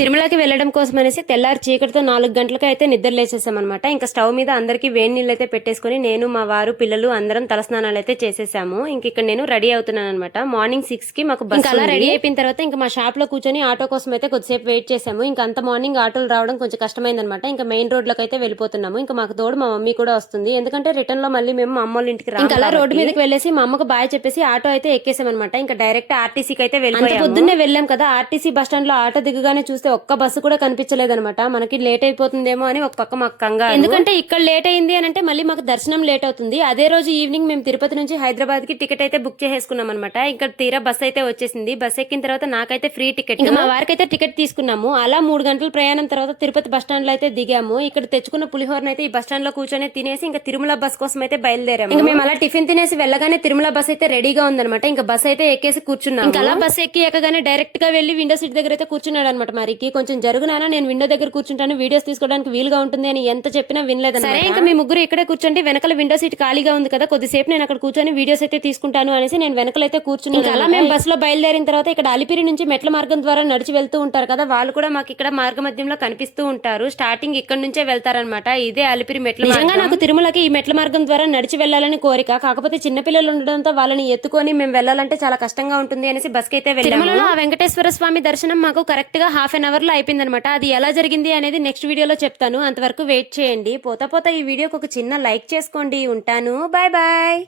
తిరుమలకి వెళ్ళడం కోసం అనేసి తెల్లారి చీకటితో నాలుగు గంటలకు అయితే నిద్ర లేచేసామన్నమాట. ఇంకా స్టవ్ మీద అందరికి వేడి నీళ్ళు అయితే పెట్టేసుకుని నేను మా వారు పిల్లలు అందరం తలస్నానాలు అయితే చేసేసాము. ఇంక ఇక్కడ నేను రెడీ అవుతున్నాను అనమాట మార్నింగ్ సిక్స్కి మాకు బస్ అలా రెడీ అయిపోయిన తర్వాత ఇంకా మా షాప్లో కూర్చొని ఆటో కోసం అయితే కొద్దిసేపు వెయిట్ చేసాము. ఇంకా అంత మార్నింగ్ ఆటోలు రావడం కొంచెం కష్టమైంది అనమాట ఇంకా మెయిన్ రోడ్లోకి అయితే వెళ్ళిపోతున్నాము. ఇంకా మాకు తోడు మా మమ్మీ కూడా వస్తుంది. ఎందుకంటే రిటర్న్లో మళ్ళీ మేము మా అమ్మ వాళ్ళ ఇంటికి ఇంకా అలా రోడ్డు మీదకి వెళ్ళేసి మా అమ్మకు బాయ్ చెప్పేసి ఆటో అయితే ఎక్కేసామన్నమాట. ఇంకా డైరెక్ట్ ఆర్టీసీకి అయితే వెళ్ళిపోయాము. పొద్దున్నే వెళ్ళాం కదా. ఆర్టీసీ బస్ స్టాండ్లో ఆటో దిగగానే చూస్తే ఒక్క బస్సు కూడా కనిపించలేదన్నమాట. మనకి లేట్ అయిపోతుందేమో అని ఒక పక్క మాకు కంగారు. ఎందుకంటే ఇక్కడ లేట్ అయింది అని అంటే మళ్ళీ మాకు దర్శనం లేట్ అవుతుంది. అదే రోజు ఈవినింగ్ మేము తిరుపతి నుంచి హైదరాబాద్కి టికెట్ అయితే బుక్ చేసుకున్నాం అనమాట ఇక్కడ తీరా బస్ అయితే వచ్చేసింది. బస్ ఎక్కిన తర్వాత నాకైతే ఫ్రీ టికెట్. మా వారికి అయితే టికెట్ తీసుకున్నాము. అలా మూడు గంటల ప్రయాణం తర్వాత తిరుపతి బస్ స్టాండ్లో అయితే దిగాము. ఇక్కడ తెచ్చుకున్న పులిహోరని అయితే ఈ బస్ స్టాండ్లో కూర్చొని తినేసి ఇంకా తిరుమల బస్ కోసం అయితే బయలుదేరాము. ఇంకా మేము అలా టిఫిన్ తినేసి వెళ్ళగానే తిరుమల బస్ అయితే రెడీగా ఉందన్నమాట. ఇంకా బస్ అయితే ఎక్కేసి కూర్చున్నాం ఇంకా అలా బస్ ఎక్కి ఎక్కగానే డైరెక్ట్గా వెళ్ళి విండో సీట్ దగ్గర అయితే కూర్చున్నాడు అనమాట మరికి కొంచెం జరుగునానా నేను విండో దగ్గర కూర్చుంటాను వీడియోస్ తీసుకోవడానికి వీలుగా ఉంటుంది అని ఎంత చెప్పినా వినలేదు సరే ఇంకా మీ ముగ్గురు ఇక్కడే కూర్చోండి వెనకాల విండో సీట్ ఖాళీగా ఉంది కదా కొద్దిసేపు నేను అక్కడ కూర్చొని వీడియోస్ అయితే తీసుకుంటాను అనేసి నేను వెనకలైతే కూర్చుని అలా మేము బస్లో బయలుదేరిన తర్వాత ఇక్కడ అలిపిరి నుంచి మెట్ల మార్గం ద్వారా నడిచి వెళ్తూ ఉంటారు కదా వాళ్ళు కూడా మాకు ఇక్కడ మార్గ మధ్యంలో కనిపిస్తూ ఉంటారు. స్టార్టింగ్ ఇక్కడ నుంచే వెళ్తారనమాట ఇదే అలిపిరి మెట్ల నిజంగా నాకు తిరుమలకి ఈ మెట్ల మార్గం ద్వారా నడిచి వెళ్ళాలని కోరిక కాకపోతే చిన్నపిల్లలు ఉండడంతో వాళ్ళని ఎత్తుకొని మేము వెళ్ళాలంటే చాలా కష్టంగా ఉంటుంది అనేసి బస్కి అయితే వెళ్ళాము. ఆ వెంకటేశ్వర స్వామి దర్శనం మాకు కరెక్ట్గా హాఫ్ అన్ అవర్లో అయిపోయింది అనమాట అది ఎలా జరిగింది అనేది నెక్స్ట్ వీడియోలో చెప్తాను. అంతవరకు వెయిట్ చేయండి. పోతా పోతా ఈ వీడియోకి ఒక చిన్న లైక్ చేసుకోండి. ఉంటాను. Bye bye